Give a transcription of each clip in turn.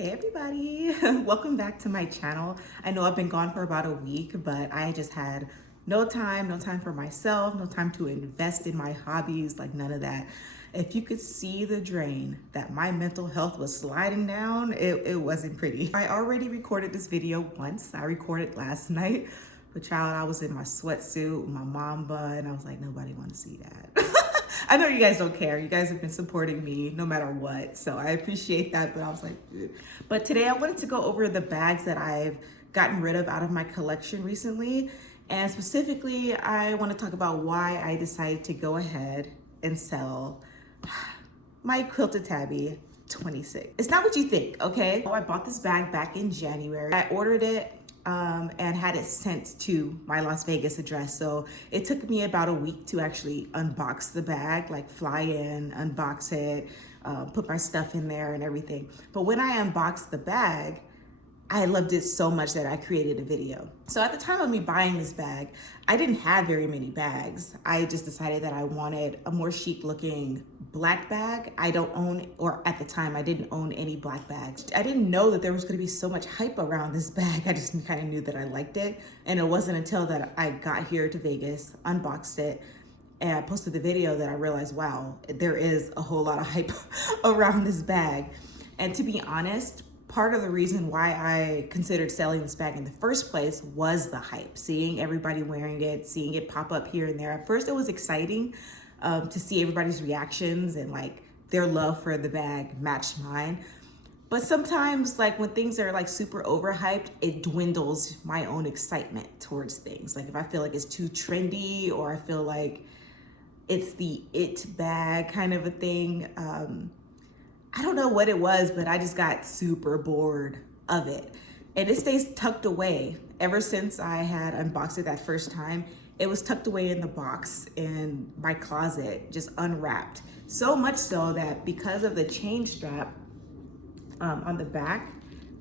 Hey everybody, welcome back to my channel. I know I've been gone for about a week, but I just had no time for myself, no time to invest in my hobbies, like none of that. If you could see the drain that my mental health was sliding down, it wasn't pretty. I already recorded this video once. I recorded last night, but child, I was in my sweatsuit, my mamba, and I was like, nobody want to see that. I know you guys don't care. You guys have been supporting me no matter what. So I appreciate that. But I was like, ugh. But today I wanted to go over the bags that I've gotten rid of out of my collection recently. And specifically, I want to talk about why I decided to go ahead and sell my Quilted Tabby 26. It's not what you think, okay? I bought this bag back in January. I ordered it and had it sent to my Las Vegas address. So it took me about a week to actually unbox the bag, like fly in, unbox it, put my stuff in there and everything. But when I unboxed the bag, I loved it so much that I created a video. So at the time of me buying this bag, I didn't have very many bags. I just decided that I wanted a more chic looking black bag. I don't own, or at the time I didn't own any black bags. I didn't know that there was gonna be so much hype around this bag. I just kind of knew that I liked it. And it wasn't until that I got here to Vegas, unboxed it, and I posted the video that I realized, wow, there is a whole lot of hype around this bag. And to be honest, part of the reason why I considered selling this bag in the first place was the hype. Seeing everybody wearing it, seeing it pop up here and there. At first it was exciting to see everybody's reactions and like their love for the bag matched mine. But sometimes like when things are like super overhyped, it dwindles my own excitement towards things. Like if I feel like it's too trendy or I feel like it's the it bag kind of a thing, I don't know what it was, but I just got super bored of it. And it stays tucked away. Ever since I had unboxed it that first time, it was tucked away in the box in my closet, just unwrapped. So much so that because of the chain strap on the back,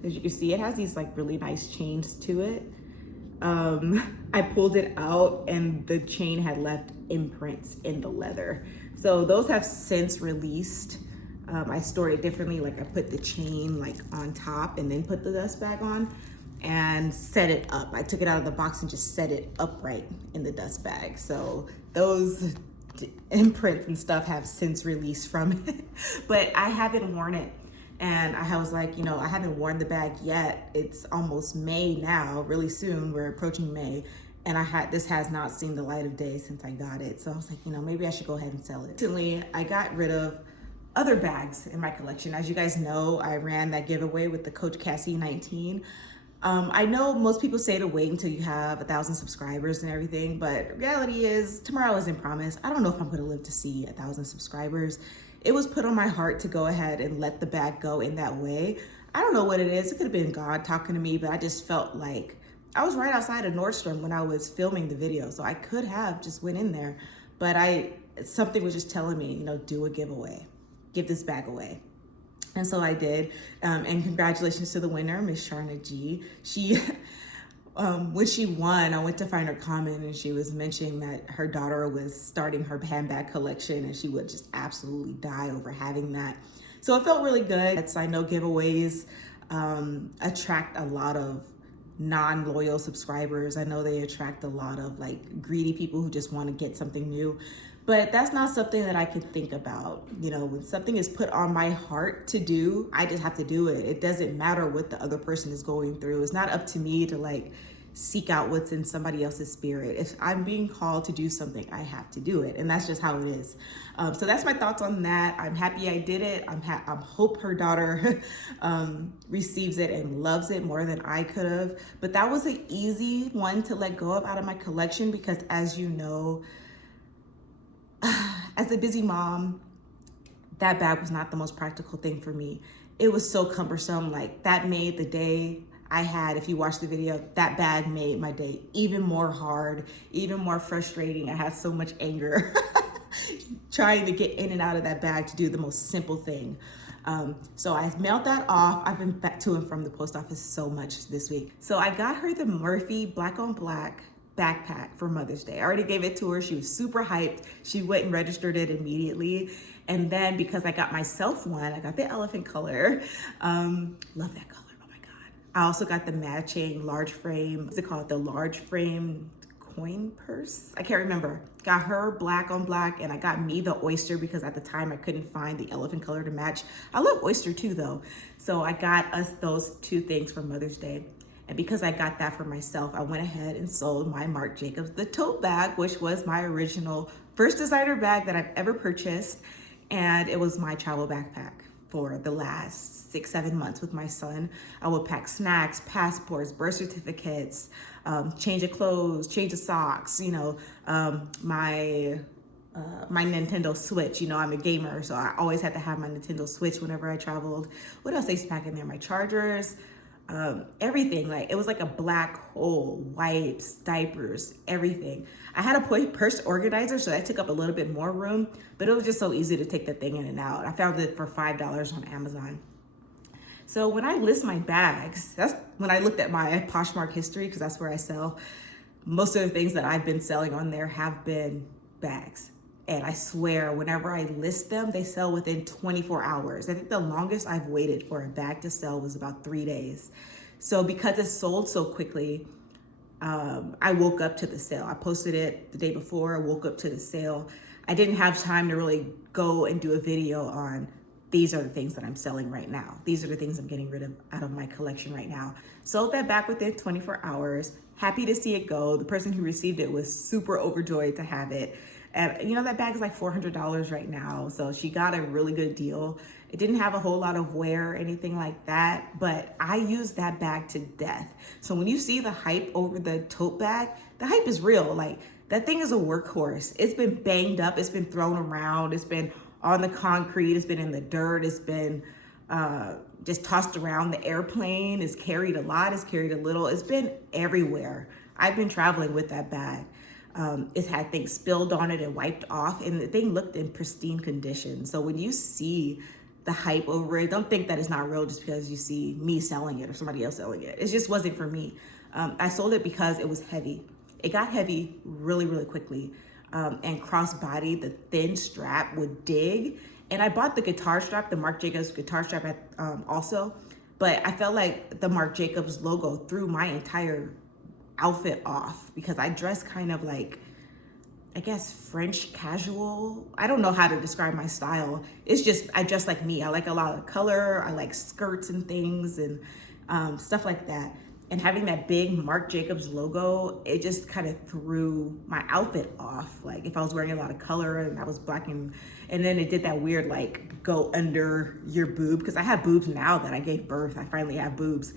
as you can see, it has these like really nice chains to it. I pulled it out and the chain had left imprints in the leather. So those have since released. I store it differently. Like I put the chain like on top and then put the dust bag on and set it up. I took it out of the box and just set it upright in the dust bag. So those imprints and stuff have since released from it, but I haven't worn it. And I was like, you know, I haven't worn the bag yet. It's almost May now, really soon. We're approaching May. And this has not seen the light of day since I got it. So I was like, you know, maybe I should go ahead and sell it. Recently, I got rid of other bags in my collection. As you guys know, I ran that giveaway with the Coach Cassie 19. I know most people say to wait until you have 1,000 subscribers and everything, but reality is tomorrow isn't promised. I don't know if I'm gonna live to see 1,000 subscribers. It was put on my heart to go ahead and let the bag go in that way. I don't know what it is. It could have been God talking to me, but I just felt like I was right outside of Nordstrom when I was filming the video. So I could have just went in there, but something was just telling me, you know, do a giveaway. Give this bag away. And so I did. And congratulations to the winner, Miss Sharna G. She, when she won, I went to find her comment and she was mentioning that her daughter was starting her handbag collection and she would just absolutely die over having that. So it felt really good. I know giveaways attract a lot of non-loyal subscribers. I know they attract a lot of like greedy people who just want to get something new. But that's not something that I can think about. You know, when something is put on my heart to do, I just have to do it. It doesn't matter what the other person is going through. It's not up to me to like seek out what's in somebody else's spirit. If I'm being called to do something, I have to do it. And that's just how it is. So that's my thoughts on that. I'm happy I did it. I hope her daughter receives it and loves it more than I could have. But that was an easy one to let go of out of my collection because as you know, as a busy mom, that bag was not the most practical thing for me. It was so cumbersome. Like that made the day I had, if you watch the video, that bag made my day even more hard, even more frustrating. I had so much anger trying to get in and out of that bag to do the most simple thing. So I mailed that off. I've been back to and from the post office so much this week. So I got her the Murphy black on black backpack for Mother's Day. I already gave it to her. She was super hyped. She went and registered it immediately. And then because I got myself one, I got the elephant color. Love that color. Oh my God. I also got the matching large frame. What's it called? The large frame coin purse. I can't remember. Got her black on black, and I got me the oyster because at the time I couldn't find the elephant color to match. I love oyster too though. So I got us those two things for Mother's Day. And because I got that for myself, I went ahead and sold my Marc Jacobs, the tote bag, which was my original first designer bag that I've ever purchased. And it was my travel backpack for the last 6-7 months with my son. I would pack snacks, passports, birth certificates, change of clothes, change of socks, you know, my Nintendo Switch. You know, I'm a gamer, so I always had to have my Nintendo Switch whenever I traveled. What else I used to pack in there? My chargers, everything. Like, it was like a black hole. Wipes, diapers, everything. I had a purse organizer, so that took up a little bit more room, but it was just so easy to take the thing in and out. I found it for $5 on Amazon. So when I list my bags, that's when I looked at my Poshmark history, because that's where I sell. Most of the things that I've been selling on there have been bags. And I swear, whenever I list them, they sell within 24 hours. I think the longest I've waited for a bag to sell was about 3 days. So because it sold so quickly, I woke up to the sale. I posted it the day before. I woke up to the sale. I didn't have time to really go and do a video on these are the things that I'm selling right now. These are the things I'm getting rid of out of my collection right now. Sold that back within 24 hours. Happy to see it go. The person who received it was super overjoyed to have it. And you know, that bag is like $400 right now. So she got a really good deal. It didn't have a whole lot of wear or anything like that, but I used that bag to death. So when you see the hype over the tote bag, the hype is real. Like, that thing is a workhorse. It's been banged up. It's been thrown around. It's been on the concrete. It's been in the dirt. It's been just tossed around the airplane. It's carried a lot. It's carried a little. It's been everywhere. I've been traveling with that bag. It's had things spilled on it and wiped off, and the thing looked in pristine condition. So when you see the hype over it, don't think that it's not real just because you see me selling it or somebody else selling it. It just wasn't for me. I sold it because it was heavy. It got heavy really, really quickly. And crossbody, the thin strap would dig. And I bought the guitar strap, the Marc Jacobs guitar strap also, but I felt like the Marc Jacobs logo threw my entire outfit off because I dress kind of like, I guess, French casual. I don't know how to describe my style. It's just, I dress like me. I like a lot of color. I like skirts and things and stuff like that. And having that big Marc Jacobs logo, it just kind of threw my outfit off. Like, if I was wearing a lot of color and I was black and then it did that weird, like, go under your boob, because I have boobs now that I gave birth. I finally have boobs.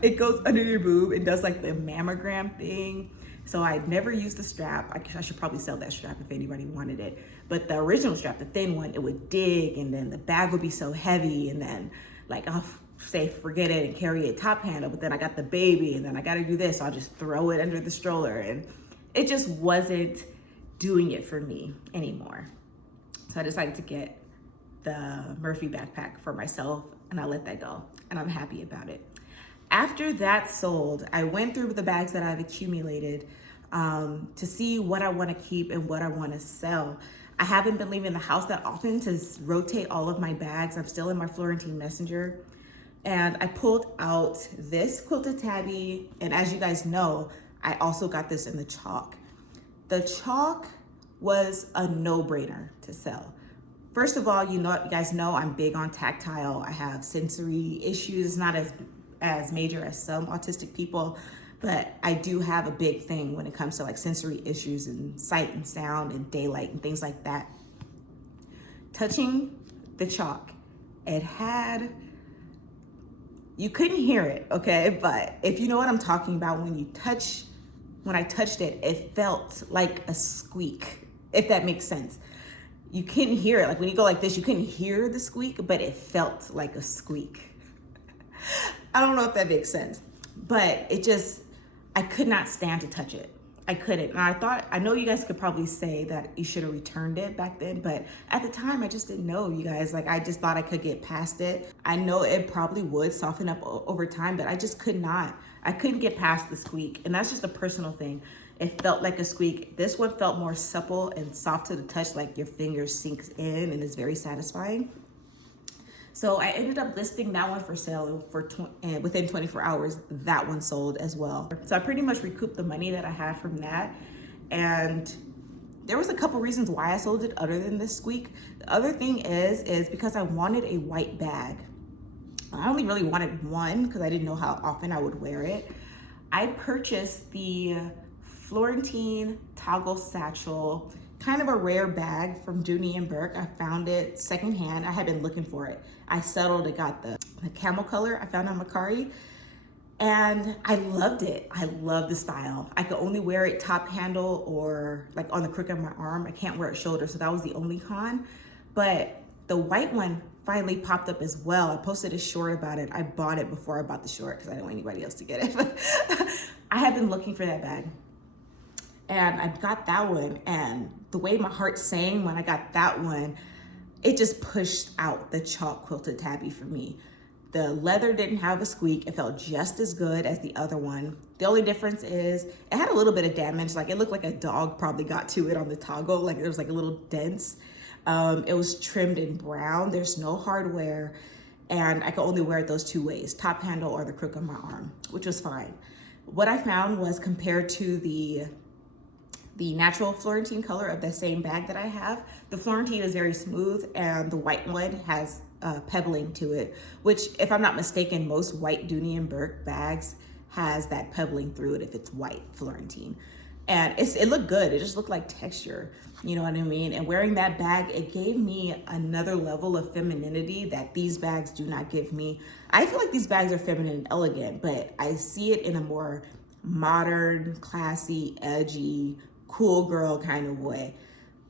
It goes under your boob. It does like the mammogram thing. So I never used the strap. I should probably sell that strap if anybody wanted it. But the original strap, the thin one, it would dig, and then the bag would be so heavy, and then like I'll say forget it and carry it top handle, but then I got the baby and then I got to do this. So I'll just throw it under the stroller, and it just wasn't doing it for me anymore. So I decided to get the Murphy backpack for myself, and I let that go, and I'm happy about it. After that sold, I went through the bags that I've accumulated to see what I want to keep and what I want to sell. I haven't been leaving the house that often to rotate all of my bags. I'm still in my Florentine Messenger. And I pulled out this Quilted Tabby. And as you guys know, I also got this in the chalk. The chalk was a no-brainer to sell. First of all, you guys know I'm big on tactile. I have sensory issues, not as major as some autistic people, but I do have a big thing when it comes to like sensory issues and sight and sound and daylight and things like that. Touching the chalk, it had, you couldn't hear it, okay? But if you know what I'm talking about, when I touched it, it felt like a squeak, if that makes sense. You couldn't hear it. Like when you go like this, you couldn't hear the squeak, but it felt like a squeak. I don't know if that makes sense, but it just, I could not stand to touch it. I couldn't. And I know you guys could probably say that you should have returned it back then, but at the time I just didn't know, you guys. Like, I just thought I could get past it. I know it probably would soften up over time, but I just could not. I couldn't get past the squeak, and that's just a personal thing. It felt like a squeak. This one felt more supple and soft to the touch, like your fingers sinks in, and it's very satisfying. So I ended up listing that one for sale and within 24 hours, that one sold as well. So I pretty much recouped the money that I had from that. And there was a couple reasons why I sold it other than this squeak. The other thing is because I wanted a white bag. I only really wanted one because I didn't know how often I would wear it. I purchased the Florentine toggle satchel, kind of a rare bag from Dooney & Bourke. I found it secondhand. I had been looking for it. I settled. It got the camel color I found on Mercari, and I loved it. I love the style. I could only wear it top handle or like on the crook of my arm. I can't wear it shoulder, so that was the only con. But the white one finally popped up as well. I posted a short about it. I bought it before I bought the short because I didn't want anybody else to get it. But I had been looking for that bag, and I got that one, and the way my heart sang when I got that one, it just pushed out the chalk quilted tabby for me. The leather didn't have a squeak. It felt just as good as the other one. The only difference is it had a little bit of damage. Like, it looked like a dog probably got to it on the toggle. Like, there was like a little dents. It was trimmed in brown. There's no hardware, and I could only wear it those two ways, top handle or the crook of my arm, which was fine. What I found was, compared to the natural Florentine color of the same bag that I have, the Florentine is very smooth, and the white one has pebbling to it, which, if I'm not mistaken, most white Dooney & Bourke bags has that pebbling through it if it's white Florentine. And it looked good. It just looked like texture, you know what I mean? And wearing that bag, it gave me another level of femininity that these bags do not give me. I feel like these bags are feminine and elegant, but I see it in a more modern, classy, edgy, cool girl kind of way.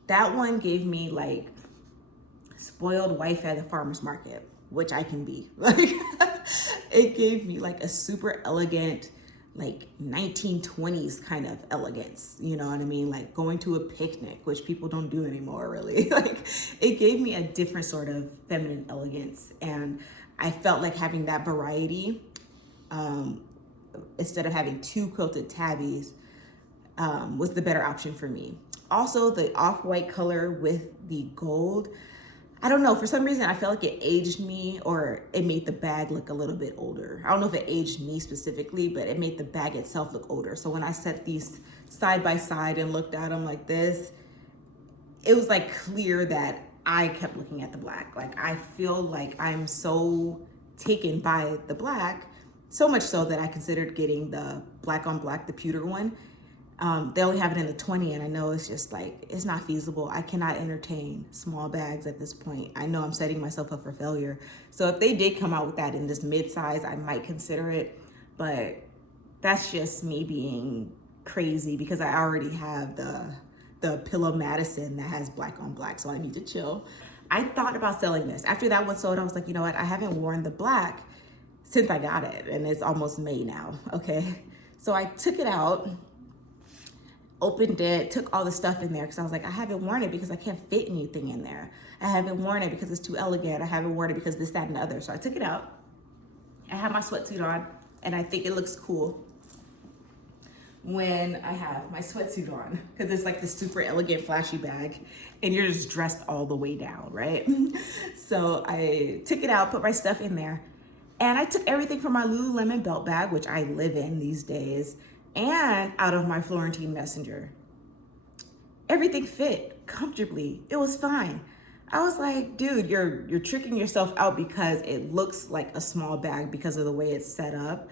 That one gave me like spoiled wife at the farmer's market, which I can be. Like, it gave me like a super elegant, like 1920s kind of elegance, you know what I mean? Like going to a picnic, which people don't do anymore, really. Like, it gave me a different sort of feminine elegance, and I felt like having that variety, instead of having two quilted tabbies, was the better option for me. Also, the off-white color with the gold, I don't know, for some reason I felt like it aged me, or it made the bag look a little bit older. I don't know if it aged me specifically, but it made the bag itself look older. So when I set these side by side and looked at them like this, it was like clear that I kept looking at the black. Like, I feel like I'm so taken by the black, so much so that I considered getting the black on black, the pewter one. They only have it in the 20, and I know it's just like, it's not feasible. I cannot entertain small bags at this point. I know I'm setting myself up for failure. So if they did come out with that in this mid-size, I might consider it, but that's just me being crazy because I already have the Pillow Madison that has black on black, so I need to chill. I thought about selling this. After that one sold, I was like, you know what? I haven't worn the black since I got it, and it's almost May now, okay? So I took it out, opened it, took all the stuff in there because I was like, I haven't worn it because I can't fit anything in there. I haven't worn it because it's too elegant. I haven't worn it because this, that, and the other. So I took it out. I have my sweatsuit on, and I think it looks cool when I have my sweatsuit on because it's like this super elegant, flashy bag, and you're just dressed all the way down, right? So I took it out, put my stuff in there, and I took everything from my Lululemon belt bag, which I live in these days, and out of my Florentine Messenger. Everything fit comfortably. It was fine. I was like, dude, you're tricking yourself out because it looks like a small bag because of the way it's set up.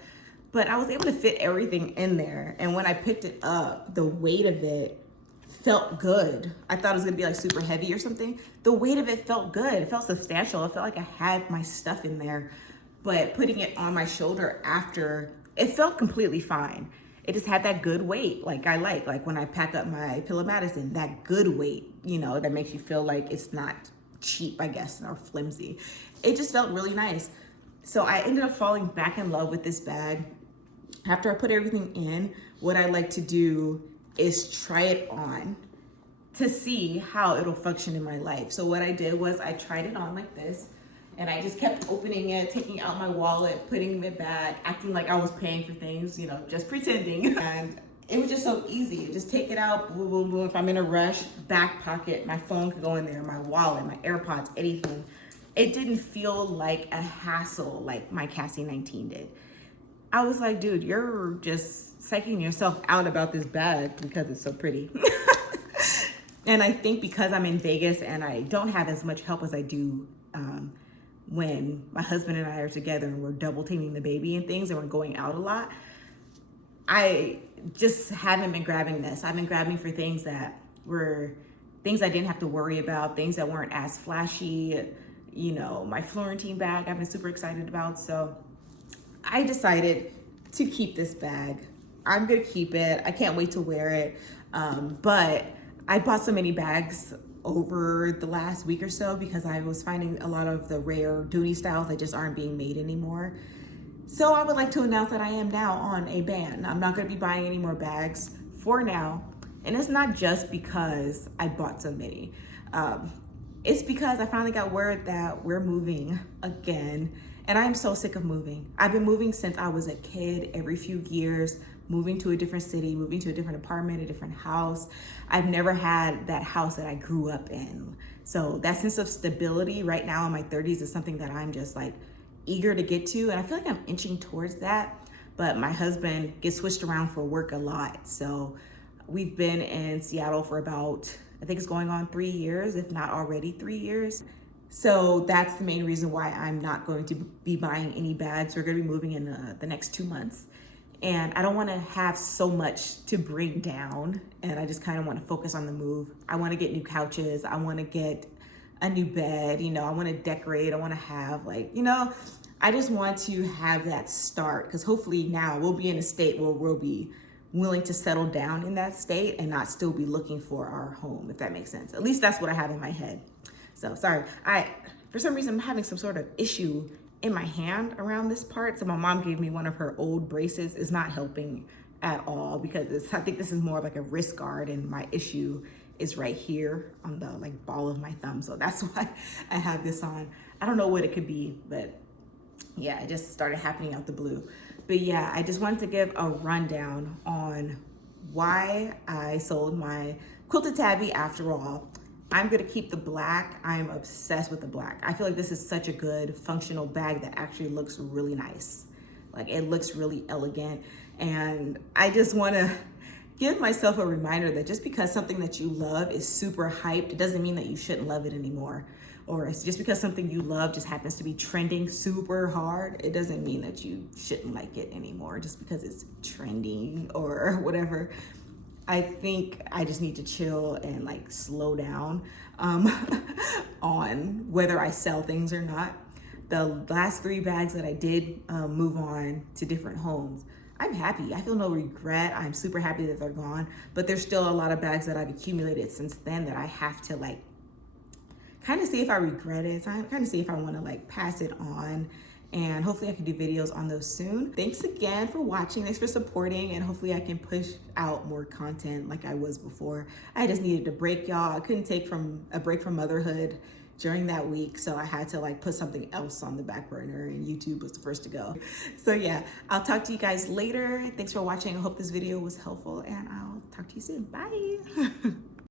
But I was able to fit everything in there. And when I picked it up, the weight of it felt good. I thought it was gonna be like super heavy or something. The weight of it felt good. It felt substantial. It felt like I had my stuff in there. But putting it on my shoulder after, it felt completely fine. It just had that good weight, like when I pack up my Pillow Madison, that good weight, you know, that makes you feel like it's not cheap, I guess, or flimsy. It just felt really nice. So I ended up falling back in love with this bag. After I put everything in, what I like to do is try it on to see how it'll function in my life. So what I did was I tried it on like this, and I just kept opening it, taking out my wallet, putting it back, acting like I was paying for things, you know, just pretending. And it was just so easy. Just take it out, boom, boom, boom. If I'm in a rush, back pocket, my phone could go in there, my wallet, my AirPods, anything. It didn't feel like a hassle like my Cassie 19 did. I was like, dude, you're just psyching yourself out about this bag because it's so pretty. And I think because I'm in Vegas and I don't have as much help as I do when my husband and I are together and we're double teaming the baby and things and we're going out a lot, I just haven't been grabbing this. I've been grabbing for things that were things I didn't have to worry about, things that weren't as flashy. You know, my Florentine bag I've been super excited about. So I decided to keep this bag. I'm gonna keep it. I can't wait to wear it. But I bought so many bags over the last week or so because I was finding a lot of the rare Dooney styles that just aren't being made anymore. So I would like to announce that I am now on a ban. I'm not gonna be buying any more bags for now. And it's not just because I bought so many. It's because I finally got word that we're moving again. And I'm so sick of moving. I've been moving since I was a kid, every few years, moving to a different city, moving to a different apartment, a different house. I've never had that house that I grew up in. So that sense of stability right now in my 30s is something that I'm just like eager to get to. And I feel like I'm inching towards that. But my husband gets switched around for work a lot. So we've been in Seattle for about, I think it's going on 3 years, if not already 3 years. So that's the main reason why I'm not going to be buying any bags. We're gonna be moving in the next 2 months. And I don't wanna have so much to bring down. And I just kind of wanna focus on the move. I wanna get new couches. I wanna get a new bed. You know, I wanna decorate. I wanna have like, you know, I just want to have that start because hopefully now we'll be in a state where we'll be willing to settle down in that state and not still be looking for our home, if that makes sense. At least that's what I have in my head. So sorry, for some reason I'm having some sort of issue in my hand around this part. So my mom gave me one of her old braces. It's not helping at all because I think this is more of like a wrist guard and my issue is right here on the like ball of my thumb. So that's why I have this on. I don't know what it could be, but yeah, it just started happening out the blue. But yeah, I just wanted to give a rundown on why I sold my Quilted Tabby after all. I'm gonna keep the black. I'm obsessed with the black. I feel like this is such a good functional bag that actually looks really nice. Like it looks really elegant. And I just wanna give myself a reminder that just because something that you love is super hyped, it doesn't mean that you shouldn't love it anymore. Or it's just because something you love just happens to be trending super hard, it doesn't mean that you shouldn't like it anymore just because it's trending or whatever. I think I just need to chill and like slow down on whether I sell things or not. The last 3 bags that I did move on to different homes, I'm happy. I feel no regret. I'm super happy that they're gone, but there's still a lot of bags that I've accumulated since then that I have to like kind of see if I regret it. So I kind of see if I want to like pass it on, and hopefully I can do videos on those soon. Thanks again for watching. Thanks for supporting, and hopefully I can push out more content like I was before. I just needed a break, y'all. I couldn't take a break from motherhood during that week, so I had to like put something else on the back burner, and YouTube was the first to go. So yeah, I'll talk to you guys later. Thanks for watching. I hope this video was helpful, and I'll talk to you soon. Bye.